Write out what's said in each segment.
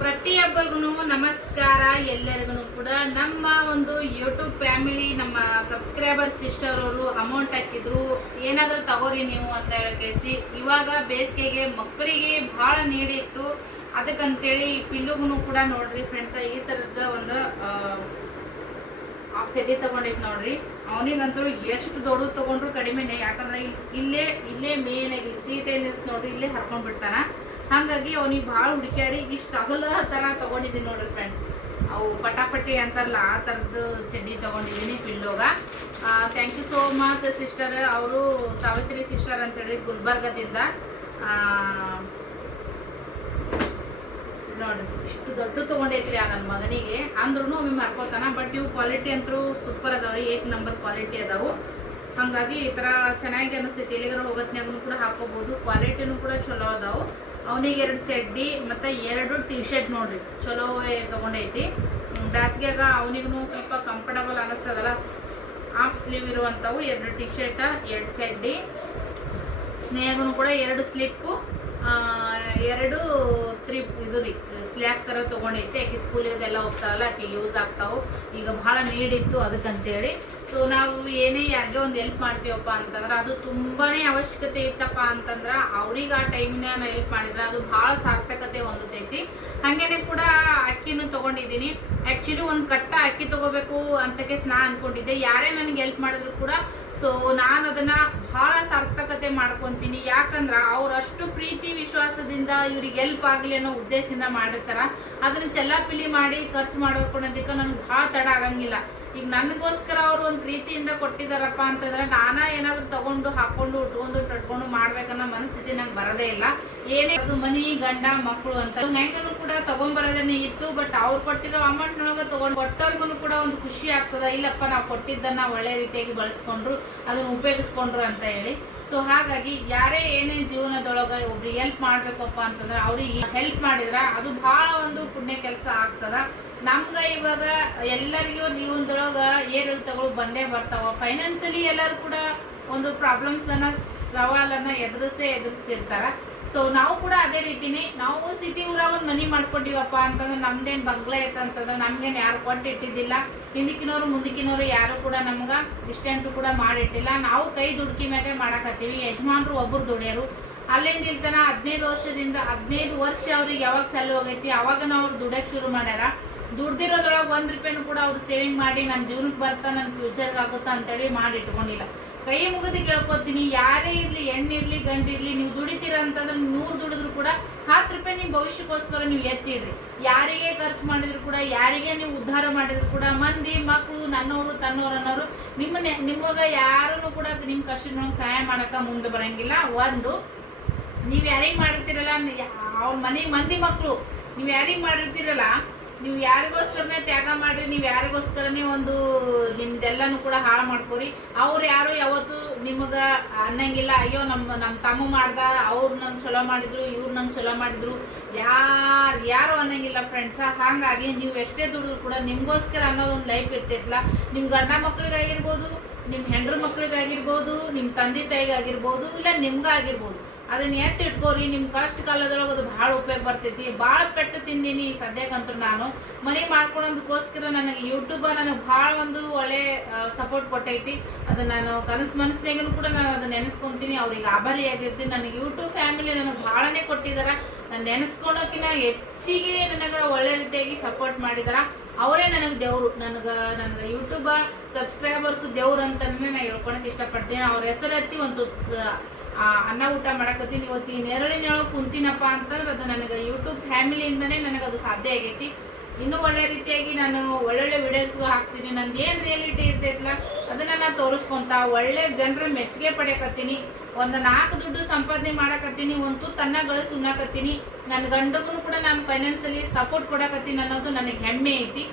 ಪ್ರತಿಯೊಬ್ಬರಿಗೂ ನಮಸ್ಕಾರ. ಎಲ್ಲರಿಗೂ ಕೂಡ ನಮ್ಮ ಒಂದು ಯೂಟ್ಯೂಬ್ ಫ್ಯಾಮಿಲಿ, ನಮ್ಮ ಸಬ್ಸ್ಕ್ರೈಬರ್ ಸಿಸ್ಟರ್ ಅವರು ಅಮೌಂಟ್ ಹಾಕಿದ್ರು, ಏನಾದರೂ ತಗೋರಿ ನೀವು ಅಂತ ಹೇಳಿ ಇವಾಗ ಬೇಸಿಗೆಗೆ ಮಕ್ಕಳಿಗೆ ಬಹಳ ನೀಡಿತ್ತು. ಅದಕ್ಕಂತೇಳಿ ಪಿಲ್ಲುಗೂ ಕೂಡ ನೋಡ್ರಿ ಫ್ರೆಂಡ್ಸ್, ಈ ತರದ ಒಂದು ಚಡ್ಡಿ ತಗೊಂಡಿದ್ ನೋಡ್ರಿ. ಅವನಿಗಂತೂ ಎಷ್ಟು ದೊಡ್ಡದು ತಗೊಂಡ್ರು ಕಡಿಮೆನೆ, ಯಾಕಂದ್ರೆ ಇಲ್ಲೇ ಮೇನ್ ಆಗಿ ಸೀಟ್ ಏನಿರುತ್ತೆ ನೋಡ್ರಿ, ಇಲ್ಲೇ ಹರ್ಕೊಂಡ್ ಬಿಡ್ತಾನ. ಹಾಗಾಗಿ ಅವನಿಗೆ ಭಾಳ ಹುಡುಕ್ಯಾಡಿ ಇಷ್ಟ ಅಗಲ ತರ ತಗೊಂಡಿದ್ದೀನಿ ನೋಡ್ರಿ ಫ್ರೆಂಡ್ಸ್. ಅವು ಪಟಾಪಟಿ ಅಂತಾರಲ್ಲ ಆ ತರದ್ದು ಚಡ್ಡಿ ತಗೊಂಡಿದ್ದೀನಿ ಪಿಲ್ಲೋಗ. Thank you so much sister. ಅವರು ಸಾವಿತ್ರಿ ಸಿಸ್ಟರ್ ಅಂತೇಳಿ ಗುಲ್ಬರ್ಗದಿಂದ. ನೋಡ್ರಿ ಇಷ್ಟು ದೊಡ್ಡ ತಗೊಂಡೈತ್ರಿ ನನ್ನ ಮಗನಿಗೆ. ಅಂದ್ರೂ ಒಮ್ಮೆ ಮಾರ್ಕೋತಾನ. ಬಟ್ ಇವು ಕ್ವಾಲಿಟಿ ಅಂತೂ ಸೂಪರ್ ಅದಾವ್ರಿ, 1 ನಂಬರ್ ಕ್ವಾಲಿಟಿ ಅದಾವು. ಹಾಗಾಗಿ ಈ ತರ ಚೆನ್ನಾಗಿ ಅನಿಸ್ತೈತಿ. ಎಲ್ಲಿಗಾರ ಹೋಗೋತ್ನಾಗೂ ಕೂಡ ಹಾಕೋಬಹುದು. ಕ್ವಾಲಿಟಿನೂ ಕೂಡ ಚಲೋ ಅದಾವು. ಅವನಿಗೆ 2 ಚಡ್ಡಿ ಮತ್ತೆ 2 ಟಿ ಶರ್ಟ್ ನೋಡ್ರಿ, ಚಲೋ ತಗೊಂಡೈತಿ. ಬ್ಯಾಸ್ಗ್ಯಾಗ ಅವನಿಗೂ ಸ್ವಲ್ಪ ಕಂಫರ್ಟಬಲ್ ಅನಿಸ್ತದಲ್ಲ. ಹಾಫ್ ಸ್ಲೀವ್ ಇರುವಂಥವು 2 ಟಿ ಶರ್ಟ್, 2 ಚಡ್ಡಿ. ಸ್ನೇಹಗೂ ಕೂಡ 2 ಸ್ಲಿಪ್ಪು, 2 ಇದು ರೀ ಸ್ಲ್ಯಾಕ್ಸ್ ತರ ತಗೊಂಡೈತಿ. ಆಕೆ ಸ್ಕೂಲಿಗೆಲ್ಲ ಹೋಗ್ತಾರಲ್ಲ, ಆಕೆ ಯೂಸ್ ಆಗ್ತಾವು. ಈಗ ಬಹಳ ನೀಡಿತ್ತು ಅದಕ್ಕಂತೇಳಿ. ಸೊ ನಾವು ಏನೇ ಯಾರಿಗೆ ಒಂದು ಹೆಲ್ಪ್ ಮಾಡ್ತೀವಪ್ಪ ಅಂತಂದ್ರೆ ಅದು ತುಂಬಾನೇ ಅವಶ್ಯಕತೆ ಇತ್ತಪ್ಪ ಅಂತಂದ್ರ ಅವ್ರಿಗೆ ಆ ಟೈಮ್ನ ಹೆಲ್ಪ್ ಮಾಡಿದ್ರೆ ಅದು ಬಹಳ ಸಾರ್ಥಕತೆ ಹೊಂದತೈತಿ. ಹಂಗೇನೆ ಕೂಡ ಅಕ್ಕಿನೂ ತಗೊಂಡಿದ್ದೀನಿ. ಆಕ್ಚುಲಿ ಒಂದು ಕಟ್ಟ ಅಕ್ಕಿ ತಗೋಬೇಕು ಅಂತಕ್ಕೆ ನಾ ಅನ್ಕೊಂಡಿದ್ದೆ. ಯಾರೇ ನನಗೆ ಹೆಲ್ಪ್ ಮಾಡಿದ್ರು ಕೂಡ ಸೊ ನಾನು ಅದನ್ನ ಬಹಳ ಸಾರ್ಥಕತೆ ಮಾಡ್ಕೊಂತೀನಿ. ಯಾಕಂದ್ರ ಅವ್ರಷ್ಟು ಪ್ರೀತಿ ವಿಶ್ವಾಸದಿಂದ ಇವ್ರಿಗೆ ಹೆಲ್ಪ್ ಆಗ್ಲಿ ಅನ್ನೋ ಉದ್ದೇಶದಿಂದ ಮಾಡಿರ್ತಾರ. ಅದನ್ನ ಚೆಲ್ಲಾಪಿಲಿ ಮಾಡಿ ಖರ್ಚು ಮಾಡಬೇಕು ಅನ್ನೋದಕ್ಕೆ ನನಗೆ ಬಹಳ ತಡ ಆಗಂಗಿಲ್ಲ. ಈಗ ನನಗೋಸ್ಕರ ಅವ್ರು ಒಂದು ಪ್ರೀತಿಯಿಂದ ಕೊಟ್ಟಿದಾರಪ್ಪ ಅಂತಂದ್ರೆ ನಾನಾ ಏನಾದ್ರು ತಗೊಂಡು ಹಾಕೊಂಡು ಉಟ್ಕೊಂಡು ತಟ್ಕೊಂಡು ಮಾಡ್ಬೇಕನ್ನೋ ಮನಸ್ಥಿತಿ ನಂಗೆ ಬರೋದೇ ಇಲ್ಲ. ಏನೇ ಅದು ಮನಿ ಗಂಡ ಮಕ್ಕಳು ಅಂತ ಹೆಂಗೂ ಕೂಡ ತಗೊಂಡ್ಬರೋದೇನೆ ಇತ್ತು. ಬಟ್ ಅವ್ರು ಕೊಟ್ಟಿರೋ ಅಮೌಂಟ್ ನೊಳಗೆ ತಗೊಂಡು ಕೊಟ್ಟವ್ರಿಗೂ ಕೂಡ ಒಂದು ಖುಷಿ ಆಗ್ತದ. ಇಲ್ಲಪ್ಪ ನಾವು ಕೊಟ್ಟಿದ್ದನ್ನ ಒಳ್ಳೆ ರೀತಿಯಾಗಿ ಬಳಸ್ಕೊಂಡ್ರು, ಅದನ್ನ ಉಪಯೋಗಿಸ್ಕೊಂಡ್ರು ಅಂತ ಹೇಳಿ. ಸೊ ಹಾಗಾಗಿ ಯಾರೇ ಏನೇ ಜೀವನದೊಳಗ ಒಬ್ರಿಗೆ ಹೆಲ್ಪ್ ಮಾಡ್ಬೇಕಪ್ಪ ಅಂತಂದ್ರೆ ಅವ್ರಿಗೆ ಹೆಲ್ಪ್ ಮಾಡಿದ್ರ ಅದು ಬಹಳ ಒಂದು ಪುಣ್ಯ ಕೆಲಸ ಆಗ್ತದ. ನಮ್ಗ ಇವಾಗ ಎಲ್ಲರಿಗೂ ಜೀವನದೊಳಗ ಏರಿಳಿತಗಳು ಬಂದೇ ಬರ್ತಾವ. ಫೈನಾನ್ಸಿಯಲಿ ಎಲ್ಲರೂ ಕೂಡ ಒಂದು ಪ್ರಾಬ್ಲಮ್ಸ್ ಅನ್ನ ಸವಾಲನ್ನ ಎದುರಿಸ್ತಿರ್ತಾರ. ಸೊ ನಾವು ಕೂಡ ಅದೇ ರೀತಿನೇ, ನಾವು ಸಿಟಿ ಊರಾಗ ಒಂದು ಮನಿ ಮಾಡ್ಕೊಂಡಿವಪ್ಪ ಅಂತಂದ್ರೆ ನಮ್ದೇನ್ ಬಂಗ್ಲೆ ಐತಂತಂದ್ರೆ ನಮ್ಗೇನ್ ಯಾರು ಕೊಟ್ಟು ಇಟ್ಟಿದ್ದಿಲ್ಲ. ಹಿಂದಿಕಿನವ್ರು ಮುಂದಿಕಿನವ್ರು ಯಾರು ಕೂಡ ನಮ್ಗ ಇಷ್ಟೆಂಟು ಕೂಡ ಮಾಡಿಟ್ಟಿಲ್ಲ. ನಾವು ಕೈ ದುಡ್ಕಿ ಮ್ಯಾಗೆ ಮಾಡಕತ್ತೀವಿ. ಯಜಮಾನ್ರು ಒಬ್ರು ದುಡಿಯೋರು. ಅಲ್ಲಿಂದ ಇಲ್ತನ 15 ವರ್ಷ ಅವ್ರಿಗೆ ಯಾವಾಗ ಚಾಲು ಹೋಗೈತಿ ಅವಾಗ ಅವ್ರು ದುಡಿಯಕ್ ಶುರು ಮಾಡ್ಯಾರ. ದುಡ್ದಿರೋದ್ರೊಳಗೆ 1 ರೂಪಾಯಿನೂ ಕೂಡ ಅವ್ರು ಸೇವಿಂಗ್ ಮಾಡಿ ನನ್ನ ಜೀವನಕ್ಕೆ ಬರ್ತಾ ನನ್ನ ಫ್ಯೂಚರ್ಗೆ ಆಗುತ್ತಾ ಅಂತೇಳಿ ಮಾಡಿ ಇಟ್ಕೊಂಡಿಲ್ಲ. ಕೈ ಮುಗಿದು ಕೇಳ್ಕೊತೀನಿ, ಯಾರೇ ಇರ್ಲಿ, ಹೆಣ್ಣಿರ್ಲಿ ಗಂಡಿರ್ಲಿ, ನೀವು ದುಡಿತೀರ ಅಂತಂದ್ರೆ 100 ದುಡಿದ್ರು ಕೂಡ 10 ರೂಪಾಯಿ ನಿಮ್ ಭವಿಷ್ಯಕ್ಕೋಸ್ಕರ ನೀವು ಎತ್ತಿಡ್ರಿ. ಯಾರಿಗೆ ಖರ್ಚು ಮಾಡಿದ್ರು ಕೂಡ, ಯಾರಿಗೆ ನೀವು ಉದ್ಧಾರ ಮಾಡಿದ್ರು ಕೂಡ, ಮಂದಿ ಮಕ್ಕಳು ನನ್ನವರು ತನ್ನವ್ರು ಅನ್ನೋರು ನಿಮಗ ಯಾರನ್ನು ಕೂಡ ನಿಮ್ ಕಷ್ಟಕ್ಕೆ ಸಹಾಯ ಮಾಡಕ ಮುಂದೆ ಬರಂಗಿಲ್ಲ. ಒಂದು, ನೀವ್ ಯಾರಿಗೆ ಮಾಡಿರ್ತೀರಲ್ಲ, ಅವ್ರ ಮಂದಿ ಮಕ್ಕಳು ನೀವ್ ಯಾರಿಗೆ ಮಾಡಿರ್ತೀರಲ್ಲ, ನೀವು ಯಾರಿಗೋಸ್ಕರನೇ ತ್ಯಾಗ ಮಾಡ್ರಿ, ನೀವು ಯಾರಿಗೋಸ್ಕರನೇ ಒಂದು ನಿಮ್ದೆಲ್ಲಾನು ಕೂಡ ಹಾಳು ಮಾಡ್ಕೋರಿ. ಅವ್ರು ಯಾರು ಯಾವತ್ತು ನಿಮಗ ಅನ್ನಂಗಿಲ್ಲ, ಅಯ್ಯೋ ನಮ್ಮ ತಮ್ಮ ಮಾಡ್ದ, ಅವ್ರು ನಮ್ ಚಲೋ ಮಾಡಿದ್ರು, ಇವ್ರು ನಮ್ ಚಲೋ ಮಾಡಿದ್ರು, ಯಾರು ಅನ್ನಂಗಿಲ್ಲ ಫ್ರೆಂಡ್ಸ್. ಹಾಗಾಗಿ ನೀವು ಎಷ್ಟೇ ದುಡಿದ್ರು ಕೂಡ ನಿಮ್ಗೋಸ್ಕರ ಅನ್ನೋದೊಂದು ಲೈಫ್ ಇರ್ತೈತಲ್ಲ. ನಿಮ್ ಗಂಡ ಮಕ್ಳಿಗಾಗಿರ್ಬೋದು, ನಿಮ್ ಹೆಂಡ್ರ ಮಕ್ಳಿಗಾಗಿರ್ಬೋದು, ನಿಮ್ ತಂದೆ ತಾಯಿಗಾಗಿರ್ಬೋದು, ಇಲ್ಲ ನಿಮ್ಗಾಗಿರ್ಬೋದು, ಅದನ್ನ ಎತ್ತಿ ಇಟ್ಕೋರಿ. ನಿಮ್ ಕಷ್ಟ ಕಾಲದೊಳಗೆ ಅದು ಬಹಳ ಉಪಯೋಗ ಬರ್ತೈತಿ. ಬಹಳ ಪೆಟ್ಟು ತಿಂದೀನಿ ಸದ್ಯಕ್ಕಂತೂ. ನಾನು ಮನೆ ಮಾಡ್ಕೊಳೋದಕ್ಕೋಸ್ಕರ ನನಗೆ ಯೂಟ್ಯೂಬ್ ನನಗೆ ಬಹಳ ಒಂದು ಒಳ್ಳೆ ಸಪೋರ್ಟ್ ಕೊಟ್ಟೈತಿ. ಅದು ನಾನು ಮನಸ್ಸಿನಾಗೂ ಕೂಡ ನಾನು ಅದನ್ನ ನೆನೆಸ್ಕೊಂತೀನಿ. ಅವ್ರಿಗೆ ಆಭಾರಿಯಾಗಿರ್ತೀನಿ. ನನಗೆ ಯೂಟ್ಯೂಬ್ ಫ್ಯಾಮಿಲಿ ನನಗೆ ಬಹಳನೇ ಕೊಟ್ಟಿದಾರ. ನಾನು ನೆನೆಸ್ಕೊಳೋಕಿನ ಹೆಚ್ಚಿಗೆ ನನಗೆ ಒಳ್ಳೆ ರೀತಿಯಾಗಿ ಸಪೋರ್ಟ್ ಮಾಡಿದಾರ. ಅವರೇ ನನಗೆ ದೇವ್ರು. ನನಗೆ ಯೂಟ್ಯೂಬ್ ಸಬ್ಸ್ಕ್ರೈಬರ್ಸ್ ದೇವ್ರು ಅಂತಾನೆ ನಾನು ಹೇಳ್ಕೊಳಕ್ ಇಷ್ಟಪಡ್ತೀನಿ. ಅವ್ರ ಹೆಸರು ಹಚ್ಚಿ ಒಂದು ಅನ್ನ ಊಟ ಮಾಡಕತ್ತೀನಿ. ಇವತ್ತು ಈ ನೆರಳಿನೊಳಗೆ ಕುಂತೀನಪ್ಪ ಅಂತಂದ್ರೆ ಅದು ನನಗೆ ಯೂಟ್ಯೂಬ್ ಫ್ಯಾಮಿಲಿಯಿಂದನೇ ನನಗದು ಸಾಧ್ಯ ಆಗೈತಿ. ಇನ್ನೂ ಒಳ್ಳೆ ರೀತಿಯಾಗಿ ನಾನು ಒಳ್ಳೊಳ್ಳೆ ವಿಡಿಯೋಸ್ಗೂ ಹಾಕ್ತೀನಿ. ನಂದು ಏನು ರಿಯಾಲಿಟಿ ಇರ್ತೈತಲ್ಲ ಅದನ್ನ ನಾನು ತೋರಿಸ್ಕೊಂತ ಒಳ್ಳೆ ಜನರ ಮೆಚ್ಚುಗೆ ಪಡೆಯಕತ್ತೀನಿ. ಒಂದು 4 ದುಡ್ಡು ಸಂಪಾದನೆ ಮಾಡಕತ್ತೀನಿ. ಒಂದು ತನ್ನ ಗಳಿಸಿ ಉಣ್ಣಾಕತ್ತೀನಿ. ನನ್ನ ಗಂಡಗೂ ಕೂಡ ನಾನು ಫೈನಾನ್ಸಿಯಲಿ ಸಪೋರ್ಟ್ ಕೊಡಕತ್ತೀನಿ ಅನ್ನೋದು ನನಗೆ ಹೆಮ್ಮೆ ಐತಿ.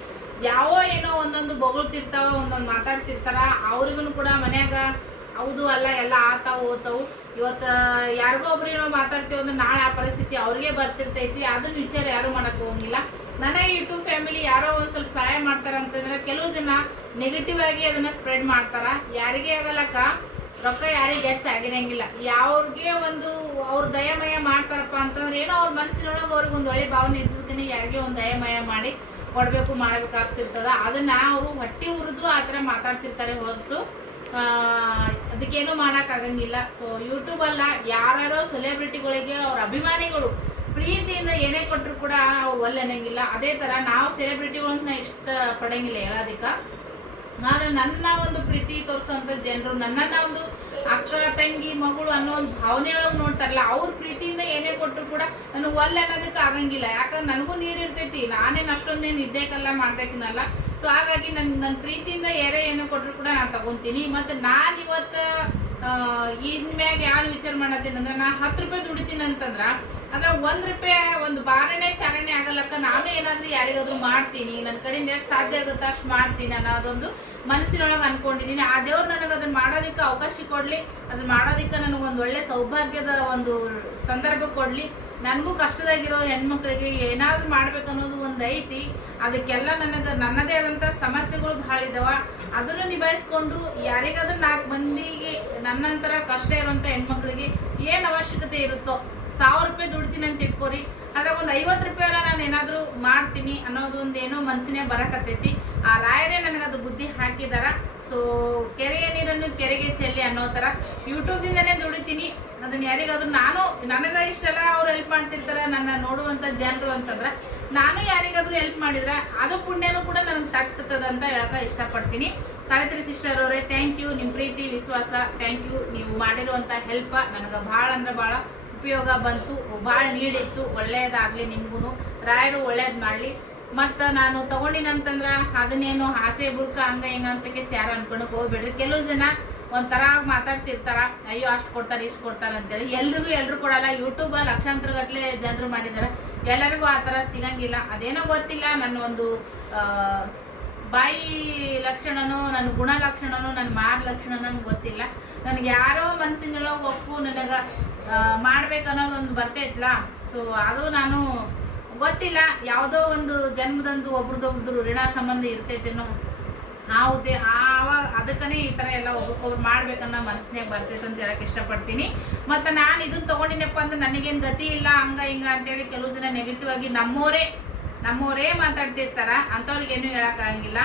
ಏನೋ ಒಂದೊಂದು ಬೊಗಳ್ತಿರ್ತಾವ, ಒಂದೊಂದು ಮಾತಾಡ್ತಿರ್ತಾರ. ಅವ್ರಿಗೂ ಕೂಡ ಮನ್ಯಾಗ ಹೌದು ಅಲ್ಲ ಎಲ್ಲ ಆತಾವು ಓದ್ತಾವು. ಇವತ್ತು ಯಾರಿಗೋ ಒಬ್ರು ಮಾತಾಡ್ತೀವಿ ಅಂದ್ರೆ ನಾಳೆ ಆ ಪರಿಸ್ಥಿತಿ ಅವ್ರಿಗೆ ಬರ್ತಿರ್ತೈತಿ. ಅದನ್ನ ವಿಚಾರ ಯಾರು ಮಾಡಕ್ ಹೋಗಂಗಿಲ್ಲ. ನನಗೆ ಯೂಟ್ಯೂಬ್ ಫ್ಯಾಮಿಲಿ ಯಾರೋ ಒಂದ್ ಸ್ವಲ್ಪ ಸಹಾಯ ಮಾಡ್ತಾರ ಅಂತಂದ್ರೆ ಕೆಲವು ಜನ ನೆಗೆಟಿವ್ ಆಗಿ ಅದನ್ನ ಸ್ಪ್ರೆಡ್ ಮಾಡ್ತಾರ. ಯಾರಿಗೆ ಆಗಲಕ್ಕ ರೊಕ್ಕ ಯಾರಿಗೆ ಹೆಚ್ಚಾಗಿರಂಗಿಲ್ಲ. ಯಾವ್ರಿಗೆ ಒಂದು ಅವ್ರ ದಯಮಯ ಮಾಡ್ತಾರಪ್ಪ ಅಂತಂದ್ರೆ ಏನೋ ಅವ್ರ ಮನಸ್ಸಿನೊಳಗೆ ಅವ್ರಿಗೆ ಒಂದು ಒಳ್ಳೆ ಭಾವನೆ ಇರ್ತಿರ್ತೀನಿ, ಯಾರಿಗೆ ಒಂದು ದಯಮಯ ಮಾಡಿ ಕೊಡಬೇಕು ಮಾಡಬೇಕಾಗ್ತಿರ್ತದ. ಅದನ್ನ ಅವರು ಹೊಟ್ಟಿ ಉರಿದು ಆ ಥರ ಮಾತಾಡ್ತಿರ್ತಾರೆ ಹೊರತು ಅದಕ್ಕೇನು ಮಾಡೋಕ್ಕಾಗಂಗಿಲ್ಲ. ಸೊ ಯೂಟ್ಯೂಬ್ ಅಲ್ಲ, ಯಾರ್ಯಾರೋ ಸೆಲೆಬ್ರಿಟಿಗಳಿಗೆ ಅವ್ರ ಅಭಿಮಾನಿಗಳು ಪ್ರೀತಿಯಿಂದ ಏನೇ ಕೊಟ್ಟರು ಕೂಡ ಅವ್ರು ಒಲ್ಲೆ ಅನ್ನಂಗಿಲ್ಲ. ಅದೇ ಥರ ನಾವು ಸೆಲೆಬ್ರಿಟಿಗಳನ್ನ ಇಷ್ಟ ಪಡಂಗಿಲ್ಲ ಹೇಳೋದಕ್ಕೆ. ಆದರೆ ನನ್ನ ಒಂದು ಪ್ರೀತಿ ತೋರಿಸೋಂಥ ಜನರು ನನ್ನನ್ನು ಒಂದು ಅಕ್ಕ ತಂಗಿ ಮಗಳು ಅನ್ನೋ ಒಂದು ಭಾವನೆಯೊಳಗೆ ನೋಡ್ತಾರಲ್ಲ, ಅವ್ರ ಪ್ರೀತಿಯಿಂದ ಏನೇ ಕೊಟ್ಟರು ಕೂಡ ನನಗೆ ಒಲ್ಲೆ ಅನ್ನೋದಕ್ಕೆ ಆಗಂಗಿಲ್ಲ. ಯಾಕಂದ್ರೆ ನನಗೂ ನೀಡಿರ್ತೈತಿ, ನಾನೇನು ಅಷ್ಟೊಂದೇನು ಇದ್ದೇಕಲ್ಲ ಮಾಡ್ತೈತಿನಲ್ಲ. ಸೊ ಹಾಗಾಗಿ ನನ್ನ ಪ್ರೀತಿಯಿಂದ ಏನೇ ಕೊಟ್ಟರು ಕೂಡ ನಾನು ತಗೊಂತೀನಿ. ಮತ್ತು ನಾನು ಇವತ್ತು ಇನ್ಮ್ಯಾಗ ಯಾರು ವಿಚಾರ ಮಾಡತ್ತೀನಿ ಅಂದ್ರೆ, ನಾ 10 ರೂಪಾಯಿ ದುಡಿತೀನಿ ಅಂತಂದ್ರೆ ಅದ್ರ 1 ರೂಪಾಯಿ ಒಂದು ಬಾರಣೆ ಚಾರಣೆ ಆಗಲಕ್ಕ ನಾನು ಏನಾದ್ರೂ ಯಾರಿಗಾದ್ರೂ ಮಾಡ್ತೀನಿ, ನನ್ನ ಕಡೆಯಿಂದ ಎಷ್ಟು ಸಾಧ್ಯ ಆಗುತ್ತೋ ಅಷ್ಟು ಮಾಡ್ತೀನಿ ಅನ್ನೋದೊಂದು ಮನಸ್ಸಿನೊಳಗೆ ಅನ್ಕೊಂಡಿದ್ದೀನಿ. ಆ ದೇವ್ರು ನನಗೆ ಅದನ್ನ ಮಾಡೋದಕ್ಕೆ ಅವಕಾಶ ಕೊಡ್ಲಿ, ಅದನ್ನ ಮಾಡೋದಕ್ಕೆ ನನಗೊಂದು ಒಳ್ಳೆ ಸೌಭಾಗ್ಯದ ಒಂದು ಸಂದರ್ಭ ಕೊಡ್ಲಿ. ನನಗೂ ಕಷ್ಟದಾಗಿರೋ ಹೆಣ್ಮಕ್ಳಿಗೆ ಏನಾದ್ರೂ ಮಾಡ್ಬೇಕನ್ನೋದು ಒಂದು ಐತಿ. ಅದಕ್ಕೆಲ್ಲ ನನ್ನದೇ ಆದಂಥ ಸಮಸ್ಯೆಗಳು ಭಾಳ ಇದಾವ. ಅದನ್ನು ನಿಭಾಯಿಸ್ಕೊಂಡು ಯಾರಿಗಾದ್ರೂ 4 ಮಂದಿಗೆ ನನ್ನಂತರ ಕಷ್ಟ ಇರೋಂಥ ಹೆಣ್ಮಕ್ಳಿಗೆ ಏನು ಅವಶ್ಯಕತೆ ಇರುತ್ತೋ 1000 ರೂಪಾಯಿ ದುಡ್ತೀನಿ ಅಂತ ಇಟ್ಕೋರಿ, ಅದ್ರ ಒಂದು 50 ರೂಪಾಯಿ ನಾನು ಏನಾದರೂ ಮಾಡ್ತೀನಿ ಅನ್ನೋದು ಒಂದು ಏನೋ ಮನಸ್ಸಿನೇ ಬರಕತ್ತೈತಿ. ಆ ರಾಯರೇ ನನಗದು ಬುದ್ಧಿ ಹಾಕಿದಾರ. ಸೊ ಕೆರೆಯ ನೀರನ್ನು ಕೆರೆಗೆ ಚೆಲ್ಲಿ ಅನ್ನೋ ಥರ ಯೂಟ್ಯೂಬ್ದಿಂದನೇ ದುಡಿತೀನಿ. ಅದನ್ನ ಯಾರಿಗಾದ್ರೂ ನನಗೆ ಇಷ್ಟೆಲ್ಲ ಅವ್ರು ಹೆಲ್ಪ್ ಮಾಡ್ತಿರ್ತಾರೆ ನನ್ನ ನೋಡುವಂಥ ಜನರು ಅಂತಂದ್ರೆ, ನಾನು ಯಾರಿಗಾದ್ರೂ ಹೆಲ್ಪ್ ಮಾಡಿದ್ರೆ ಅದು ಪುಣ್ಯನೂ ಕೂಡ ನನಗೆ ತಟ್ಟುತ್ತದೆ ಅಂತ ಹೇಳಕ್ಕೆ ಇಷ್ಟಪಡ್ತೀನಿ. ಸಾವಿತ್ರಿ ಸಿಸ್ಟರ್ ಅವರೇ, ಥ್ಯಾಂಕ್ ಯು. ನಿಮ್ಮ ಪ್ರೀತಿ ವಿಶ್ವಾಸ ಥ್ಯಾಂಕ್ ಯು. ನೀವು ಮಾಡಿರುವಂಥ ಹೆಲ್ಪ್ ನನಗೆ ಭಾಳ ಅಂದ್ರೆ ಭಾಳ ಉಪಯೋಗ ಬಂತು, ಭಾಳ ನೀಡಿತ್ತು. ಒಳ್ಳೆಯದಾಗಲಿ ನಿಮ್ಗೂ, ರಾಯರು ಒಳ್ಳೇದು ಮಾಡಲಿ. ಮತ್ತು ನಾನು ತೊಗೊಂಡಿನಂತಂದ್ರೆ ಅದನ್ನೇನು ಆಸೆ ಬುರ್ಕ ಹಂಗ ಹಿಂಗ ಅಂತಕ್ಕೆ ಯಾರು ಅನ್ಕೊಳಕ್ಕೆ ಹೋಗ್ಬೇಡ್ರಿ. ಕೆಲವು ಜನ ಒಂಥರ ಮಾತಾಡ್ತಿರ್ತಾರ, ಅಯ್ಯೋ ಅಷ್ಟು ಕೊಡ್ತಾರೆ ಇಷ್ಟು ಕೊಡ್ತಾರೆ ಅಂತೇಳಿ. ಎಲ್ರು ಕೊಡಲ್ಲ. ಯೂಟ್ಯೂಬ್ ಲಕ್ಷಾಂತರ ಗಟ್ಟಲೆ ಜನರು ಮಾಡಿದಾರೆ, ಎಲ್ಲರಿಗೂ ಆ ಥರ ಸಿಗಂಗಿಲ್ಲ. ಅದೇನೋ ಗೊತ್ತಿಲ್ಲ, ನನ್ನ ಒಂದು ಬಾಯಿ ಲಕ್ಷಣನೋ ನನ್ನ ಗುಣ ಲಕ್ಷಣನೋ ನನ್ನ ಮಾರ್ ಲಕ್ಷಣ ನನಗೆ ಗೊತ್ತಿಲ್ಲ. ನನಗೆ ಯಾರೋ ಮನಸ್ಸಿನೊಳಗೆ ಒಪ್ಪು ನನಗೆ ಮಾಡ್ಬೇಕನ್ನೋದು ಒಂದು ಬರ್ತೈತ್ಲ. ಸೊ ಅದು ನಾನು ಗೊತ್ತಿಲ್ಲ, ಯಾವುದೋ ಒಂದು ಜನ್ಮದಂದು ಒಬ್ರದೊಬ್ರದ್ದು ಋಣ ಸಂಬಂಧ ಇರ್ತೈತೇನೋ ಆವಾಗ ಅದಕ್ಕನೇ ಈ ಥರ ಎಲ್ಲ ಒಬ್ರಿಗೊಬ್ರು ಮಾಡ್ಬೇಕನ್ನೋ ಮನಸ್ಸಿನಾಗ ಬರ್ತೈತೆ ಅಂತ ಹೇಳಕ್ಕೆ ಇಷ್ಟಪಡ್ತೀನಿ. ಮತ್ತು ನಾನು ಇದನ್ನ ತೊಗೊಂಡಿನಪ್ಪ ಅಂತ ನನಗೇನು ಗತಿ ಇಲ್ಲ ಹಂಗ ಹಿಂಗ ಅಂತೇಳಿ ಕೆಲವು ಜನ ನೆಗೆಟಿವ್ ಆಗಿ ನಮ್ಮವರೇ ಮಾತಾಡ್ತಿರ್ತಾರ. ಅಂಥವ್ರಿಗೇನು ಹೇಳೋಕ್ಕಾಗಂಗಿಲ್ಲ.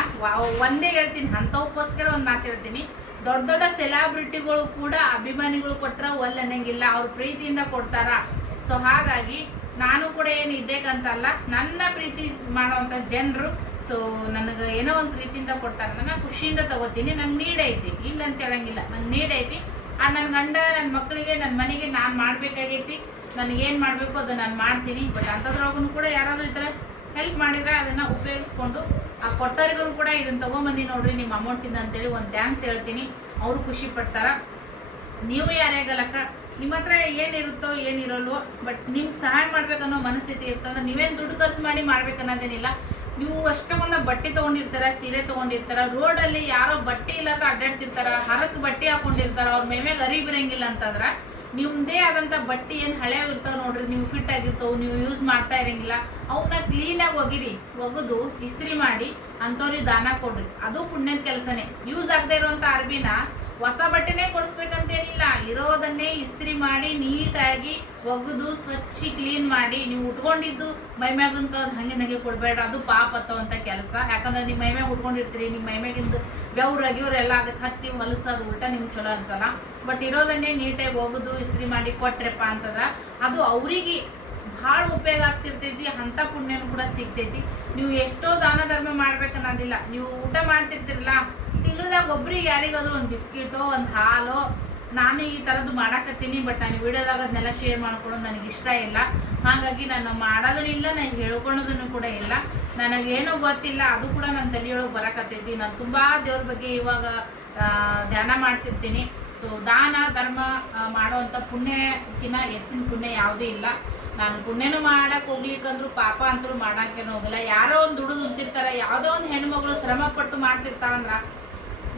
ಒಂದೇ ಹೇಳ್ತೀನಿ, ಅಂಥವಕ್ಕೋಸ್ಕರ ಒಂದು ಮಾತು ಹೇಳ್ತೀನಿ. ದೊಡ್ಡ ಸೆಲೆಬ್ರಿಟಿಗಳು ಕೂಡ ಅಭಿಮಾನಿಗಳು ಕೊಟ್ಟರೆ ಒಲ್ಲೆ ಅನ್ನಂಗಿಲ್ಲ, ಅವ್ರ ಪ್ರೀತಿಯಿಂದ ಕೊಡ್ತಾರ. ಸೊ ಹಾಗಾಗಿ ನಾನು ಕೂಡ ಏನು ಇದ್ದೇಕಂತಲ್ಲ, ನನ್ನ ಪ್ರೀತಿ ಮಾಡೋವಂಥ ಜನರು ಸೊ ನನಗೆ ಏನೋ ಒಂದು ಪ್ರೀತಿಯಿಂದ ಕೊಡ್ತಾರೆ, ನಾನು ಖುಷಿಯಿಂದ ತಗೋತೀನಿ. ನಂಗೆ ನೀಡ್ ಐತಿ, ಇಲ್ಲ ಅಂತ ಹೇಳಂಗಿಲ್ಲ, ನಂಗೆ ನೀಡ್ ಐತಿ. ನನ್ನ ಗಂಡ ನನ್ನ ಮಕ್ಕಳಿಗೆ ನನ್ನ ಮನೆಗೆ ನಾನು ಮಾಡಬೇಕಾಗೈತಿ. ನನಗೇನು ಮಾಡಬೇಕು ಅದನ್ನು ನಾನು ಮಾಡ್ತೀನಿ. ಬಟ್ ಅಂಥದ್ರೊಳಗೂ ಕೂಡ ಯಾರಾದರೂ ಈ ಥರ ಹೆಲ್ಪ್ ಮಾಡಿದ್ರೆ ಅದನ್ನು ಉಪಯೋಗಿಸ್ಕೊಂಡು ಆ ಕೊಟ್ಟರಿಗೂ ಕೂಡ ಇದನ್ನು ತೊಗೊಂಬಂದು ನೋಡ್ರಿ ನಿಮ್ಮ ಅಮೌಂಟಿಂದ ಅಂತೇಳಿ ಒಂದು ಥ್ಯಾಂಕ್ಸ್ ಹೇಳ್ತೀನಿ. ಅವರು ಖುಷಿ ಪಡ್ತಾರ. ನೀವು ಯಾರ್ಯಾಗಲಕ್ಕ ನಿಮ್ಮ ಹತ್ರ ಏನಿರುತ್ತೋ ಏನಿರಲ್ವೋ, ಬಟ್ ನಿಮ್ಗೆ ಸಹಾಯ ಮಾಡ್ಬೇಕನ್ನೋ ಮನಸ್ಥಿತಿ ಇರ್ತಂದ್ರೆ ನೀವೇನು ದುಡ್ಡು ಖರ್ಚು ಮಾಡಿ ಮಾಡ್ಬೇಕನ್ನೋದೇನಿಲ್ಲ. ನೀವು ಅಷ್ಟೊಂದು ಬಟ್ಟೆ ತೊಗೊಂಡಿರ್ತಾರ, ಸೀರೆ ತೊಗೊಂಡಿರ್ತಾರ, ರೋಡಲ್ಲಿ ಯಾರೋ ಬಟ್ಟೆ ಇಲ್ಲಾರ ಅಡ್ಡಾಡ್ತಿರ್ತಾರ, ಹರಕ್ಕೆ ಬಟ್ಟೆ ಹಾಕೊಂಡಿರ್ತಾರ, ಅವ್ರ ಮೇಮ್ಯಾಗ ಅರಿಬಿರಂಗಿಲ್ಲ ಅಂತಂದ್ರೆ ನಿಮ್ದೇ ಆದಂಥ ಬಟ್ಟೆ ಏನು ಹಳೆ ಇರ್ತಾವ ನೋಡ್ರಿ, ನೀವು ಫಿಟ್ ಆಗಿರ್ತಾವೆ, ನೀವು ಯೂಸ್ ಮಾಡ್ತಾ ಇರಂಗಿಲ್ಲ, ಅವನ್ನ ಕ್ಲೀನಾಗಿ ಒಗೆದು ಇಸ್ತ್ರಿ ಮಾಡಿ ಅಂಥವ್ರಿಗೆ ದಾನ ಕೊಡ್ರಿ. ಅದು ಪುಣ್ಯದ ಕೆಲಸನೇ. ಯೂಸ್ ಆಗದೆ ಇರುವಂಥ ಅರ್ಬಿನ ಹೊಸ ಬಟ್ಟೆನೇ ಕೊಡಿಸ್ಬೇಕಂತೇನಿಲ್ಲ, ಇರೋದನ್ನೇ ಇಸ್ತ್ರಿ ಮಾಡಿ ನೀಟಾಗಿ ಒಗೆದು ಸ್ವಚ್ಛ ಕ್ಲೀನ್ ಮಾಡಿ ನೀವು ಉಟ್ಕೊಂಡಿದ್ದು ಮೈಮ್ಯಾಗನ್ ಕಳೆದು ಹಂಗೆ ಕೊಡಬೇಡ್ರಿ. ಅದು ಪಾಪ ಹತ್ತುವಂಥ ಕೆಲಸ. ಯಾಕಂದ್ರೆ ನಿಮ್ಮ ಮೈಮ್ಯಾಗ ಉಟ್ಕೊಂಡಿರ್ತೀರಿ, ನಿಮ್ಮ ಮೈಮ್ಯಾಗಿಂದು ಬೆವ್ರಗಿವ್ರೆಲ್ಲ ಅದಕ್ಕೆ ಹತ್ತಿ ಹೊಲಸೋದು ಉಲ್ಟ ನಿಮ್ಗೆ ಚಲೋ ಅನ್ಸಲ್ಲ. ಬಟ್ ಇರೋದನ್ನೇ ನೀಟಾಗಿ ಒಗೆದು ಇಸ್ತ್ರಿ ಮಾಡಿ ಕೊಟ್ರಪ್ಪ ಅಂತಂದ್ರೆ ಅದು ಅವರಿಗೆ ಭಾಳ ಉಪಯೋಗ ಆಗ್ತಿರ್ತೈತಿ. ಅಂಥ ಪುಣ್ಯನೂ ಕೂಡ ಸಿಗ್ತೈತಿ. ನೀವು ಎಷ್ಟೋ ದಾನ ಧರ್ಮ ಮಾಡ್ಬೇಕನ್ನೋದಿಲ್ಲ. ನೀವು ಊಟ ಮಾಡ್ತಿರ್ತಿರಲ್ಲ, ತಿಂಗಳದಾಗ ಒಬ್ರಿಗೆ ಯಾರಿಗಾದ್ರೂ ಒಂದು ಬಿಸ್ಕಿಟೋ ಒಂದು ಹಾಲೋ, ನಾನು ಈ ಥರದ್ದು ಮಾಡಾಕತ್ತೀನಿ. ಬಟ್ ನಾನು ವಿಡಿಯೋದಾಗ ಅದನ್ನೆಲ್ಲ ಶೇರ್ ಮಾಡ್ಕೊಳ್ಳೋದು ನನಗೆ ಇಷ್ಟ ಇಲ್ಲ. ಹಾಗಾಗಿ ನಾನು ಮಾಡೋದೂ ಇಲ್ಲ, ನಾನು ಹೇಳ್ಕೊಳೋದನ್ನು ಕೂಡ ಇಲ್ಲ. ನನಗೇನೋ ಗೊತ್ತಿಲ್ಲ, ಅದು ಕೂಡ ನನ್ನ ತಲೆಯೊಳಗೆ ಬರಕತ್ತೈತಿ. ನಾನು ತುಂಬ ದೇವ್ರ ಬಗ್ಗೆ ಇವಾಗ ಧ್ಯಾನ ಮಾಡ್ತಿರ್ತೀನಿ. ಸೊ ದಾನ ಧರ್ಮ ಮಾಡೋವಂಥ ಪುಣ್ಯಕ್ಕಿಂತ ಹೆಚ್ಚಿನ ಪುಣ್ಯ ಯಾವುದೂ ಇಲ್ಲ. ನಾನು ಪುಣ್ಯನೂ ಮಾಡಕ್ಕೆ ಹೋಗ್ಲಿಕ್ಕಂದ್ರೂ ಪಾಪ ಅಂತರೂ ಮಾಡೋಕ್ಕೇನು ಹೋಗಲ್ಲ. ಯಾರೋ ಒಂದು ದುಡಿದು ಉಂತಿರ್ತಾರೆ, ಯಾವುದೋ ಒಂದು ಹೆಣ್ಮಗಳು ಶ್ರಮ ಪಟ್ಟು ಮಾಡ್ತಿರ್ತಾರಂದ್ರೆ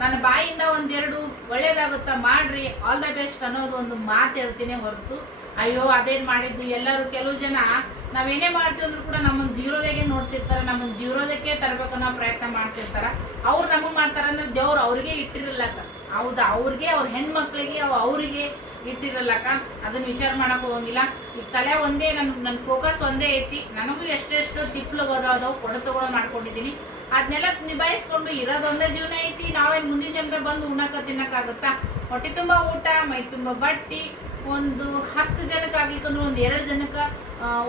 ನನ್ನ ಬಾಯಿಂದ ಒಂದೆರಡು ಒಳ್ಳೇದಾಗುತ್ತಾ ಮಾಡ್ರಿ, ಆಲ್ ದ ಬೆಸ್ಟ್ ಅನ್ನೋದು ಒಂದು ಮಾತು ಹೇಳ್ತೀನಿ ಹೊರತು ಅಯ್ಯೋ ಅದೇನು ಮಾಡಿದ್ದು. ಎಲ್ಲರೂ ಕೆಲವು ಜನ ನಾವೇನೇ ಮಾಡ್ತೀವಿ ಅಂದ್ರೂ ಕೂಡ ನಮ್ಮನ್ನು ಜೀರೋದಾಗೆ ನೋಡ್ತಿರ್ತಾರೆ, ನಮ್ಮನ್ನು ಜೀರೋದಕ್ಕೆ ತರಬೇಕನ್ನೋ ಪ್ರಯತ್ನ ಮಾಡ್ತಿರ್ತಾರೆ. ಅವ್ರು ನಮಗೆ ಮಾಡ್ತಾರಂದ್ರೆ ದೇವ್ರು ಅವ್ರಿಗೆ ಇಟ್ಟಿರಲ್ಲ. ಹೌದಾ, ಅವ್ರಿಗೆ ಅವ್ರ ಹೆಣ್ಮಕ್ಳಿಗೆ ಅವ್ರಿಗೆ ಇಟ್ಟಿರಲ್ಲಕ್ಕ, ಅದನ್ನ ವಿಚಾರ ಮಾಡಕ್ ಹೋಗಂಗಿಲ್ಲ. ಈಗ ತಲೆ ಒಂದೇ, ನನ್ ಫೋಕಸ್ ಒಂದೇ ಐತಿ. ನನಗೂ ಎಷ್ಟೆಷ್ಟು ತಿಪ್ಲು ಓದಾವ್ ಕೊಡತುಗಳು ಮಾಡ್ಕೊಂಡಿದ್ದೀನಿ. ಅದನ್ನೆಲ್ಲ ನಿಭಾಯಿಸ್ಕೊಂಡು ಇರೋದೊಂದೇ ಜೀವನ ಐತಿ. ನಾವೇನ್ ಮುಂದಿನ ಜನರ ಬಂದು ಉಣ್ಣಕ ತಿನ್ನಕ್ಕಾಗತ್ತಾ? ಹೊಟ್ಟೆ ತುಂಬಾ ಊಟ, ಮೈ ತುಂಬಾ ಬಟ್ಟಿ, ಒಂದು 10 ಜನಕ್ಕೆ ಆಗ್ಲಿಕ್ಕಂದ್ರೆ ಒಂದು 2 ಜನಕ್ಕೆ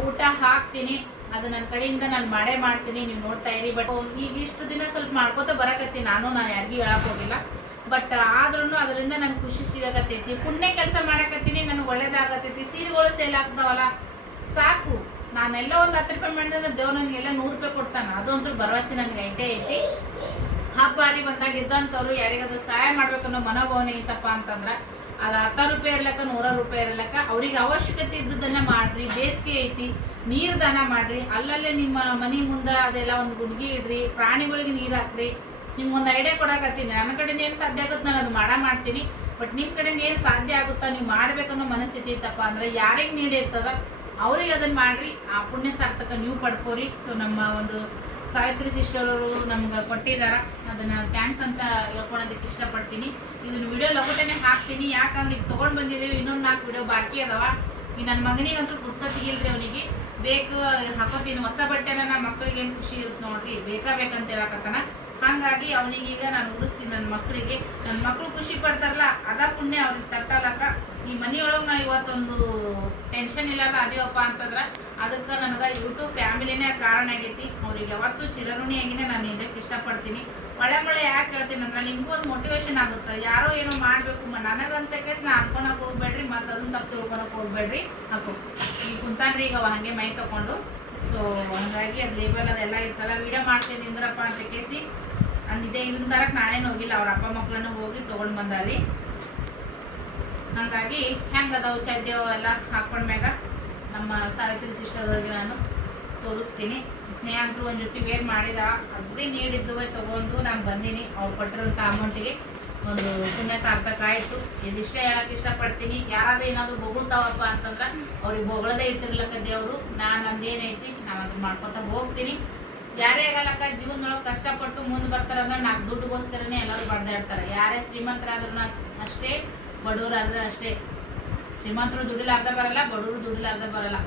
ಊಟ ಹಾಕ್ತೀನಿ. ಅದು ನನ್ನ ಕಡೆಯಿಂದ ನಾನು ಮಾಡೇ ಮಾಡ್ತೀನಿ, ನೀವು ನೋಡ್ತಾ ಇರಿ. ಬಟ್ ಈಗ ಇಷ್ಟು ದಿನ ಸ್ವಲ್ಪ ಮಾಡ್ಕೋತ ಬರಕತ್ತೀನಿ, ನಾನು ಯಾರಿಗೂ ಹೇಳಕ್ ಹೋಗಿಲ್ಲ. ಬಟ್ ಆದ್ರೂ ಅದರಿಂದ ನನ್ಗೆ ಖುಷಿ ಸಿಗಕತ್ತೈತಿ. ಪುಣ್ಯ ಕೆಲಸ ಮಾಡಕತ್ತೀನಿ, ನನಗೆ ಒಳ್ಳೇದಾಗತೈತಿ. ಸೀರೆಗಳು ಸೇಲ್ ಆಗ್ತಾವಲ್ಲ, ಸಾಕು. ನಾನೆಲ್ಲ ಒಂದು 10 ರೂಪಾಯಿ ಮಾಡಿದ್ರೆ ದೇವ್ರು ನನಗೆಲ್ಲ 100 ರೂಪಾಯಿ ಕೊಡ್ತಾನೆ. ಅದಂತೂ ಭರವಸೆ ನನಗೆ ಐಟೇ ಐತಿ. ಹಬ್ಬ ಬಾರಿ ಬಂದಾಗ ಇದ್ದಂಥವ್ರು ಯಾರಿಗಾದ್ರೂ ಸಹಾಯ ಮಾಡ್ಬೇಕನ್ನೋ ಮನೋಭಾವನೆ ಐತಪ್ಪ ಅಂತಂದ್ರೆ ಅದು 10 ರೂಪಾಯಿ ಇರ್ಲಕ್ಕ 100 ರೂಪಾಯಿ ಇರ್ಲಕ್ಕ ಅವ್ರಿಗೆ ಅವಶ್ಯಕತೆ ಇದ್ದದನ್ನ ಮಾಡ್ರಿ. ಬೇಸಿಗೆ ಐತಿ, ನೀರ್ ದಾನ ಮಾಡ್ರಿ. ಅಲ್ಲಲ್ಲೇ ನಿಮ್ಮ ಮನಿ ಮುಂದೆ ಅದೆಲ್ಲ ಒಂದು ಗುಂಡಿಗೆ ಇಡ್ರಿ, ಪ್ರಾಣಿಗಳಿಗೆ ನೀರ್ ಹಾಕ್ರಿ. ನಿಮ್ಗೊಂದು ಐಡಿಯಾ ಕೊಡಕತ್ತೀನಿ. ನನ್ನ ಕಡೆಯಿಂದ ಏನ್ ಸಾಧ್ಯ ಆಗುತ್ತೆ ನಾನು ಅದು ಮಾಡ್ತೀನಿ. ಬಟ್ ನಿಮ್ ಕಡೆಯಿಂದ ಏನ್ ಸಾಧ್ಯ ಆಗುತ್ತಾ, ನೀವು ಮಾಡ್ಬೇಕನ್ನೋ ಮನಸ್ಥಿತಿ ಇತ್ತಪ್ಪ ಅಂದ್ರೆ ಯಾರಿಗೆ ನೀಡಿರ್ತದ ಅವ್ರಿಗೆ ಅದನ್ನ ಮಾಡ್ರಿ. ಆ ಪುಣ್ಯ ಸಾರ್ಥಕ ನೀವು ಪಡ್ಕೋರಿ. ಸೊ ನಮ್ಮ ಒಂದು ಸಾವಿತ್ರಿ ಸಿಸ್ಟರ್ ಅವರು ನಮ್ಗೆ ಕೊಟ್ಟಿದಾರ, ಅದನ್ನ ಥ್ಯಾಂಕ್ಸ್ ಅಂತ ಹೇಳ್ಕೊಳೋದಕ್ಕೆ ಇಷ್ಟಪಡ್ತೀನಿ. ಇದನ್ನ ವಿಡಿಯೋ ಲಗೋಟನೆ ಹಾಕ್ತೀನಿ, ಯಾಕಂದ್ರೆ ಈಗ ತಗೊಂಡ್ ಬಂದಿದ್ದೀವಿ. ಇನ್ನೊಂದು 4 ವಿಡಿಯೋ ಬಾಕಿ ಅದಾವ. ಈ ನನ್ನ ಮಗನಿಗಂತೂ ಪುಸ್ತಕ ಇಲ್ರಿ, ಅವನಿಗೆ ಬೇಕು ಹಾಕೋತೀನಿ. ಹೊಸ ಬಟ್ಟೆನ ನಮ್ಮ ಮಕ್ಕಳಿಗೆ ಏನು ಖುಷಿ ಇರುತ್ತೆ ನೋಡ್ರಿ, ಬೇಕಂತ ಹೇಳಕತ್ತಾನ. ಹಾಗಾಗಿ ಅವನಿಗೀಗ ನಾನು ಉಡಿಸ್ತೀನಿ ನನ್ನ ಮಕ್ಕಳಿಗೆ. ನನ್ನ ಮಕ್ಕಳು ಖುಷಿ ಪಡ್ತಾರಲ್ಲ, ಅದ ಪುಣ್ಯ ಅವ್ರಿಗೆ ತಟ್ಟಲಕ್ಕ. ಈ ಮನೆಯೊಳಗೆ ನಾವು ಇವತ್ತೊಂದು ಟೆನ್ಷನ್ ಇಲ್ಲದ ಅದೇವಪ್ಪ ಅಂತಂದ್ರೆ ಅದಕ್ಕೆ ನನಗೆ ಯೂಟ್ಯೂಬ್ ಫ್ಯಾಮಿಲಿನೇ ಕಾರಣ ಆಗೈತಿ. ಅವ್ರಿಗೆ ಯಾವತ್ತೂ ಚಿರಋಣಿಯಾಗಿನೇ ನಾನು ಇದಕ್ಕೆ ಇಷ್ಟಪಡ್ತೀನಿ. ಮಳೆ ಯಾಕೆ ಹೇಳ್ತೀನಿ ಅಂದ್ರೆ ನಿಮ್ಗೂ ಒಂದು ಮೋಟಿವೇಶನ್ ಆಗುತ್ತೆ. ಯಾರೋ ಏನೋ ಮಾಡಬೇಕು ನನಗಂತ ಕೇಸ್ ನಾ ಅನ್ಕೊಳಕ್ ಹೋಗ್ಬೇಡ್ರಿ, ಮತ್ತು ಅದನ್ನ ತಪ್ಪು ತಿಳ್ಕೊಳಕ್ ಹೋಗ್ಬೇಡ್ರಿ. ಹಾಕು ಈಗ ಕುಂತಾನ್ರಿ ಈಗ ಹಂಗೆ ಮೈ ತಗೊಂಡು. ಸೊ ಹಂಗಾಗಿ ಅದು ಲೇಬಲ್ ಅದೆಲ್ಲ ಇರ್ತಲ್ಲ. ವಿಡಿಯೋ ಮಾಡ್ತೀನಿ ಅಂದ್ರಪ್ಪ ಅಂತ ಕೇಸಿ ಅಂದಿದ್ದೆ. ಇದನ್ನ ತರಕ್ ನಾನೇನು ಹೋಗಿಲ್ಲ, ಅವ್ರ ಅಪ್ಪ ಮಕ್ಕಳನ್ನ ಹೋಗಿ ತೊಗೊಂಡು ಬಂದಾರಿ. ಹಂಗಾಗಿ ಹೆಂಗದಾವು ಚಡ್ಡಿ ಎಲ್ಲ ಹಾಕೊಂಡ್ಮ್ಯಾಗ ನಮ್ಮ ಸಾವಿತ್ರಿ ಸಿಸ್ಟರ್ ಅವ್ರಿಗೆ ನಾನು ತೋರಿಸ್ತೀನಿ. ಸ್ನೇಹ ಅಂತೂ ಒಂದು ಜೊತೆ ವೇರ್ ಮಾಡಿದ, ಅದೇ ನೀಡಿದ್ದು ತೊಗೊಂಡು ನಾನು ಬಂದೀನಿ. ಅವ್ರು ಕೊಟ್ಟಿರೋಂಥ ಅಮೌಂಟಿಗೆ ಒಂದು ಪುಣ್ಯ ಸಾರ್ಥಕ ಆಯಿತು. ಇದಿಷ್ಟೇ ಹೇಳಕ್ಕೆ ಇಷ್ಟಪಡ್ತೀನಿ. ಯಾರಾದ್ರೂ ಏನಾದರೂ ಬೊಗಳ್ತಾವಪ್ಪ ಅಂತಂದ್ರೆ ಅವ್ರಿಗೆ ಬೊಗಳದೇ ಇಟ್ಟಿರ್ಲಕ್ಕ ದೇವರು. ನಂದೇನೈತಿ ನಾನು ಅದನ್ನ ಮಾಡ್ಕೊತ ಹೋಗ್ತೀನಿ. ಯಾರೇ ಆಗಲ್ಲಕ್ಕ, ಜೀವನದೊಳಗೆ ಕಷ್ಟಪಟ್ಟು ಮುಂದೆ ಬರ್ತಾರಂದ್ರೆ ನಾಲ್ಕು ದುಡ್ಡುಗೋಸ್ಕರನೇ ಎಲ್ಲರೂ ಬಡ್ದಾಡ್ತಾರೆ. ಯಾರೇ ಶ್ರೀಮಂತರಾದ್ರೂ ಅಷ್ಟೇ, ಬಡವರಾದ್ರೆ ಅಷ್ಟೇ. ಶ್ರೀಮಂತರು ದುಡಿಲಾರ್ದ ಬರಲ್ಲ, ಬಡವರು ದುಡಿಲಾರ್ದ ಬರಲ್ಲ.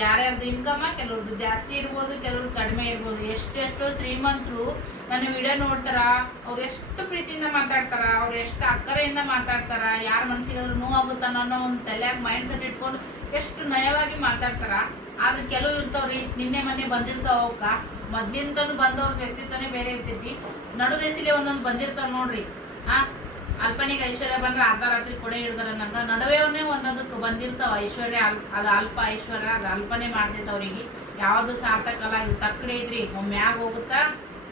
ಯಾರ್ಯಾರ್ದು ಇನ್ಕಮ್ ಕೆಲವ್ರದ್ದು ಜಾಸ್ತಿ ಇರ್ಬೋದು, ಕೆಲವ್ರದ್ದು ಕಡಿಮೆ ಇರ್ಬೋದು. ಎಷ್ಟೆಷ್ಟೋ ಶ್ರೀಮಂತರು ನನ್ನ ವಿಡಿಯೋ ನೋಡ್ತಾರ, ಅವ್ರು ಎಷ್ಟು ಪ್ರೀತಿಯಿಂದ ಮಾತಾಡ್ತಾರ, ಅವ್ರು ಎಷ್ಟು ಅಕ್ಕರೆಯಿಂದ ಮಾತಾಡ್ತಾರ. ಯಾರ ಮನಸ್ಸಿಗಾದ್ರೂ ನೋವಾಗುತ್ತಾನ ಅನ್ನೋ ಒಂದು ತಲೆಯಾಗ ಮೈಂಡ್ ಸೆಟ್ ಇಟ್ಕೊಂಡು ಎಷ್ಟು ನಯವಾಗಿ ಮಾತಾಡ್ತಾರ. ಆದ್ರೆ ಕೆಲವು ಇರ್ತಾವ್ರಿ, ನಿನ್ನೆ ಮೊನ್ನೆ ಬಂದಿರ್ತಾವ. ಅವಕ್ಕ ಮೊದ್ಲಿಂದನು ಬಂದವ್ರ ವ್ಯಕ್ತಿತ್ವನೇ ಬೇರೆ ಇರ್ತೈತಿ. ನಡು ದೇಶಲಿ ಒಂದೊಂದು ಬಂದಿರ್ತಾವ ನೋಡ್ರಿ. ಅಲ್ಪನಿಗೆ ಐಶ್ವರ್ಯ ಬಂದ್ರೆ ಅರ್ಧ ರಾತ್ರಿ ಕೊಡೆ ಹಿಡ್ದಾರ ನಂಗ. ನಡುವೆವನ್ನೇ ಒಂದೊಂದಕ್ಕೆ ಬಂದಿರ್ತಾವ ಐಶ್ವರ್ಯ. ಅದು ಅಲ್ಪ ಐಶ್ವರ್ಯ, ಅದು ಅಲ್ಪನೇ ಮಾಡ್ತೈತೆ ಅವ್ರಿಗೆ. ಯಾವ್ದು ಸಾರ್ಥಕ ಅಲ್ಲ. ಇದು ತಕ್ಕಡೆ ಐತ್ರಿ, ಒಮ್ಮೆ ಮ್ಯಾಗ ಹೋಗುತ್ತಾ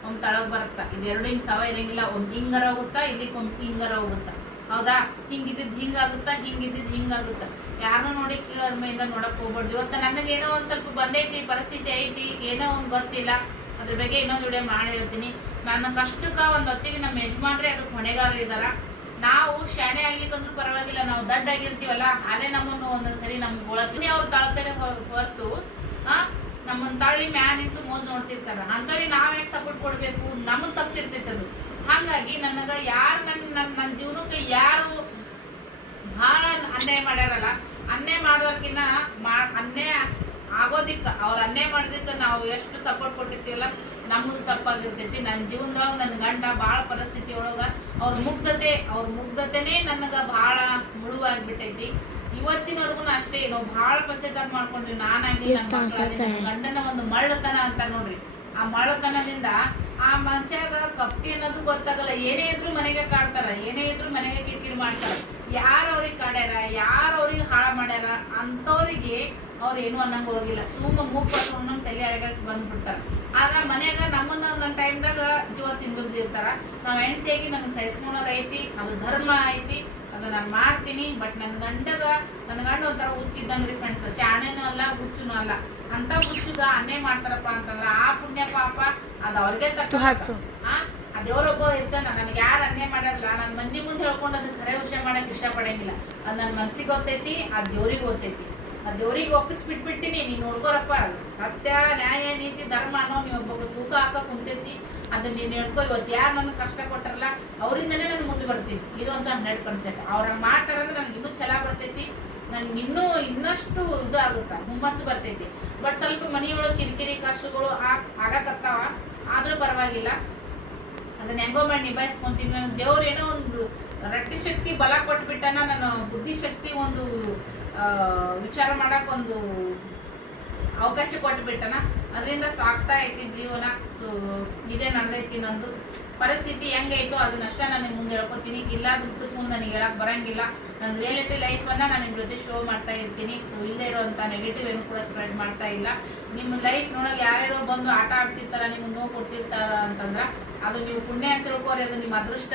ಒಮ್ಮೆ ತಳಗ್ ಬರುತ್ತಾ. ಇದೆರಡು ಹಿಂಗ್ ಸವ ಇರಂಗಿಲ್ಲ. ಒಮ್ಮೆ ಹಿಂಗಾರ ಹೋಗುತ್ತಾ, ಇಲ್ಲಿಗೆ ಒಮ್ಮೆ ಹಿಂಗಾರ ಹೋಗುತ್ತಾ. ಹೌದಾ? ಹಿಂಗಿದ್ದಿದ್ದು ಹಿಂಗಾಗುತ್ತಾ, ಹಿಂಗಿದ್ದಿದ್ದು ಹಿಂಗಾಗುತ್ತಾ. ಯಾರನ್ನೂ ನೋಡಿ ಕೀಳರ್ಮೆಯಿಂದ ನೋಡಕ್ ಹೋಗ್ಬಾರ್ದು. ಇವತ್ತು ನನಗೆ ಏನೋ ಒಂದ್ ಸ್ವಲ್ಪ ಬಂದೈತಿ, ಪರಿಸ್ಥಿತಿ ಐತಿ, ಏನೋ ಒಂದ್ ಗೊತ್ತಿಲ್ಲ. ಅದ್ರ ಬಗ್ಗೆ ಇನ್ನೊಂದು ವಿಡಿಯೋ ಮಾಡಿ ಹೇಳ್ತೀನಿ. ನನ್ನ ಕಷ್ಟಕ್ಕ ಒಂದ್ ಹೊತ್ತಿಗೆ ನಮ್ಮ ಯಜಮಾನ್ರೆ ಅದಕ್ಕೆ ಹೊಣೆಗಾರ ಇದಾರ. ನಾವು ಶಾಣೆ ಆಗ್ಲಿಕ್ಕಂದ್ರೂ ಪರವಾಗಿಲ್ಲ, ನಾವು ದಡ್ಡ ಆಗಿರ್ತೀವಲ್ಲ, ಅದೇ ನಮ್ಮನ್ನು ಒಂದೊಂದ್ಸರಿ ನಮ್ಗೆ ಒಳತೀನಿ. ಅವ್ರು ತಾಳ್ತಾರೆ ಹೊರತು ನಮ್ಮನ್ನ ತಾಳಿ ಮ್ಯಾನ್ ನಿಂತು ಮೋದ್ ನೋಡ್ತಿರ್ತಾರ. ಅಂತವ್ರಿಗೆ ನಾವ್ ಯಾಕೆ ಸಪೋರ್ಟ್ ಕೊಡ್ಬೇಕು? ನಮಗ್ ತಪ್ಪಿರ್ತೈತದು. ಹಾಗಾಗಿ ನನಗ ಯಾರು ನನ್ನ ಜೀವನಕ್ಕೆ ಯಾರು ಬಹಳ ಅನ್ಯಾಯ ಮಾಡ್ಯಾರಲ್ಲ, ಅನ್ಯಾಯ ಮಾಡೋದಕ್ಕಿನ್ನ ಅನ್ಯಾಯ ಆಗೋದಿಕ್ಕ, ಅವ್ರ ಅನ್ಯಾಯ ಮಾಡೋದಕ್ಕೆ ನಾವು ಎಷ್ಟು ಸಪೋರ್ಟ್ ಕೊಟ್ಟಿರ್ತೀವಲ್ಲ, ನಮ್ಮದು ತಪ್ಪಾಗಿರ್ತೈತಿ. ನನ್ನ ಜೀವನದೊಳಗೆ ನನ್ನ ಗಂಡ ಭಾಳ ಪರಿಸ್ಥಿತಿ ಒಳಗ ಅವ್ರ ಮುಗ್ಧತೆನೇ ನನಗ ಭಾಳ ಮುಳುವಾಗಿಬಿಟ್ಟೈತಿ. ಇವತ್ತಿನವರೆಗೂ ಅಷ್ಟೇ ನಾವು ಭಾಳ ಪಶ್ಚಾತ್ತಾಪ ಮಾಡ್ಕೊಂಡ್ವಿ. ನಾನಾಗಿ ನನ್ನ ಗಂಡನ ಒಂದು ಮಳ್ಳತನ ಅಂತ ನೋಡ್ರಿ. ಆ ಮಳ್ಳತನದಿಂದ ಆ ಮನುಷ್ಯಾಗ ಕಪ್ಟಿ ಅನ್ನೋದು ಗೊತ್ತಾಗಲ್ಲ. ಏನೇ ಇದ್ರು ಮನೆಗೆ ಕಾಡ್ತಾರ, ಏನೇ ಇದ್ರು ಮನೆಗೆ ಕಿರಿಕಿರಿ ಮಾಡ್ತಾರ. ಯಾರು ಅವ್ರಿಗೆ ಕಾಡ್ಯಾರ, ಯಾರು ಅವ್ರಿಗೆ ಹಾಳು ಮಾಡ್ಯಾರ ಅಂತವ್ರಿಗೆ ಅವ್ರು ಏನು ಅನ್ನಂಗ ಹೋಗಿಲ್ಲ. ಸುಮ್ಮ ಮೂಗ್ ಪಡ್ಕೊಂಡು ನಮ್ ತಲೆ ಅಳಗಾಡ್ಸಿ ಬಂದ್ಬಿಡ್ತಾರ. ಆದ್ರ ಮನ್ಯಾಗ ನಮ್ಮನ್ನ ಒಂದೊಂದ್ ಟೈಮ್ದಾಗ ಜೀವ ತಿಂದಿರ್ತಾರ. ನಾವ್ ಹೆಂಡತಿಯಾಗಿ ನಂಗೆ ಸಹಿಸ್ಕೊಳೋದ್ ಐತಿ, ಅದು ಧರ್ಮ ಐತಿ, ಅದು ನಾನು ಮಾಡ್ತೀನಿ. ಬಟ್ ನನ್ನ ಗಂಡ ಒಂಥರ ಹುಚ್ಚಿದ್ದಂಗ್ರಿ ಫ್ರೆಂಡ್ಸ್. ಶಾಣೆನೂ ಅಲ್ಲ, ಹುಚ್ಚುನೂ ಅಲ್ಲ. ಅಂತ ಹುಚ್ಚುಗ ಅನ್ಯಾಯ ಮಾಡ್ತಾರಪ್ಪ ಅಂತಂದ್ರ ಆ ಪುಣ್ಯ ಪಾಪ ಅದು ಅವ್ರಿಗೆ ತಕ್ಕ. ದೇವ್ರೊಬ್ಬ ಇರ್ತಾನ. ನನಗೆ ಯಾರು ಅನ್ಯಾಯ ಮಾಡಲ್ಲ, ನನ್ನ ಮಂದಿ ಮುಂದೆ ಹೇಳ್ಕೊಂಡು ಅದನ್ನ ಖರೆ ವಿಷಯ ಮಾಡಕ್ ಇಷ್ಟಪಡಂಗಿಲ್ಲ. ಅದು ನನ್ನ ಮನ್ಸಿಗೆ ಗೊತ್ತೈತಿ, ಆ ದೇವ್ರಿಗೆ ಗೊತ್ತೈತಿ. ದೇವ್ರಿಗೆ ಒಪ್ಪಿಸ್ಬಿಟ್ಬಿಟ್ಟಿನಿ, ನೀನ್ ನೋಡ್ಕೋರಪ್ಪ. ಸತ್ಯ ನ್ಯಾಯ ನೀತಿ ಧರ್ಮ ಅನ್ನೋ ನೀವು ಒಬ್ಬ ತೂಕ ಹಾಕ ಕುಂತೈತಿ, ಅದನ್ನ ನೀನ್ ಹೇಳ್ಕೊ. ಇವತ್ತು ಯಾರು ನನಗೆ ಕಷ್ಟ ಕೊಟ್ಟಾರಲ್ಲ ಅವರಿಂದನೇ ನಾನು ಮುಂದೆ ಬರ್ತೀನಿ. ಇದು ಅಂತ 100%. ಅವ್ರ ಮಾಡ್ತಾರಂದ್ರೆ ನನಗೆ ಇನ್ನೂ ಛಲ ಬರ್ತೈತಿ, ನನ್ಗೆ ಇನ್ನಷ್ಟು ಇದು ಆಗುತ್ತಾ, ಹುಮ್ಮಸ್ಸು ಬರ್ತೈತಿ. ಬಟ್ ಸ್ವಲ್ಪ ಮನೆಯೊಳಗೆ ಕಿರಿಕಿರಿ ಕಷ್ಟಗಳು ಆಗಕತ್ತಾವ, ಆದ್ರೂ ಪರವಾಗಿಲ್ಲ, ಅದನ್ನ ಹೆಂಗೋ ಮಾಡಿ ನಿಭಾಯಿಸ್ಕೊಂತೀನಿ. ನನಗೆ ದೇವ್ರು ಏನೋ ಒಂದು ರಟ್ಟಿ ಶಕ್ತಿ ಬಲ ಕೊಟ್ಬಿಟ್ಟನ, ನನ್ನ ಬುದ್ಧಿಶಕ್ತಿ ಒಂದು ವಿಚಾರ ಮಾಡಕ್ ಒಂದು ಅವಕಾಶ ಕೊಟ್ಬಿಟ್ಟನ, ಅದರಿಂದ ಸಾಕ್ತಾ ಐತಿ ಜೀವನ. ಸೊ ಇದೇ ನಡೆದೈತಿ ನಂದು ಪರಿಸ್ಥಿತಿ. ಹೆಂಗೈತೋ ಅದನ್ನಷ್ಟ ನನಗೆ ಮುಂದೆ ಹೇಳ್ಕೊತೀನಿ. ಇಲ್ಲ ದುಡ್ಡಿಸ್ಕೊಂಡು ನನಗೆ ಹೇಳಕ್ ಬರಂಗಿಲ್ಲ. ನನ್ನ ರಿಯಾಲಿಟಿ ಲೈಫನ್ನ ನಾನು ನಿಮ್ಮ ಜೊತೆ ಶೋ ಮಾಡ್ತಾ ಇರ್ತೀನಿ. ಸೊ ಇಲ್ಲದೆ ಇರೋಂಥ ನೆಗೆಟಿವ್ ಏನು ಕೂಡ ಸ್ಪ್ರೆಡ್ ಮಾಡ್ತಾ ಇಲ್ಲ. ನಿಮ್ಮ ಲೈಫ್ ನೋಡೋಕೆ ಯಾರ್ಯಾರೋ ಬಂದು ಆಟ ಆಡ್ತಿರ್ತಾರ, ನಿಮ್ಗೆ ನೋವು ಕೊಡ್ತಿರ್ತಾರ ಅಂತಂದ್ರೆ ಅದು ನೀವು ಪುಣ್ಯ ಅಂತ ತಿಳ್ಕೋರಿ, ಅದು ನಿಮ್ಮ ಅದೃಷ್ಟ.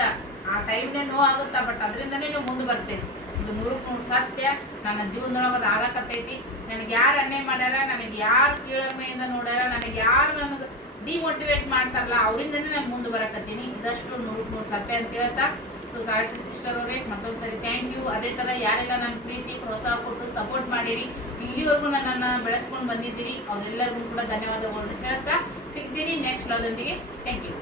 ಆ ಟೈಮ್ನೇ ನೋವು ಆಗುತ್ತಾ, ಬಟ್ ಅದರಿಂದನೇ ನೀವು ಮುಂದೆ ಬರ್ತೀರಿ. ಇದು 100% ಸತ್ಯ. ನನ್ನ ಜೀವನದೊಳಗೆ ಅದು ಆಗಕತ್ತೈತಿ. ನನಗೆ ಯಾರು ಅನ್ಯಾಯ ಮಾಡ್ಯಾರ, ನನಗೆ ಯಾರು ಕೀಳರಿಮೆಯಿಂದ ನೋಡ್ಯಾರ, ನನಗೆ ಯಾರು ನನಗೆ ಡಿಮೋಟಿವೇಟ್ ಮಾಡ್ತಾರಲ್ಲ ಅವರಿಂದನೇ ನಾನು ಮುಂದೆ ಬರಕತ್ತೀನಿ. ಇದಷ್ಟು 100% ಸತ್ಯ ಅಂತ ಹೇಳ್ತಾ, ಸೊ ಸಾವಿತ್ರಿ ಸಿಸ್ಟರ್ ಅವರೇ ಮತ್ತೊಂದು ಸರಿ ಥ್ಯಾಂಕ್ ಯು. ಅದೇ ಥರ ಯಾರೆಲ್ಲ ನನ್ನ ಪ್ರೀತಿ ಪ್ರೋತ್ಸಾಹ ಕೊಟ್ಟು ಸಪೋರ್ಟ್ ಮಾಡಿರಿ, ಇಲ್ಲಿವರೆಗೂ ನನ್ನನ್ನು ಬೆಳೆಸ್ಕೊಂಡು ಬಂದಿದ್ದೀರಿ, ಅವರೆಲ್ಲರಿಗೂ ಕೂಡ ಧನ್ಯವಾದಗಳನ್ನು ಹೇಳ್ತಾ ಸಿಗ್ತೀನಿ ನೆಕ್ಸ್ಟ್ ವ್ಲಾಗ್ದೊಂದಿಗೆ. Thank you.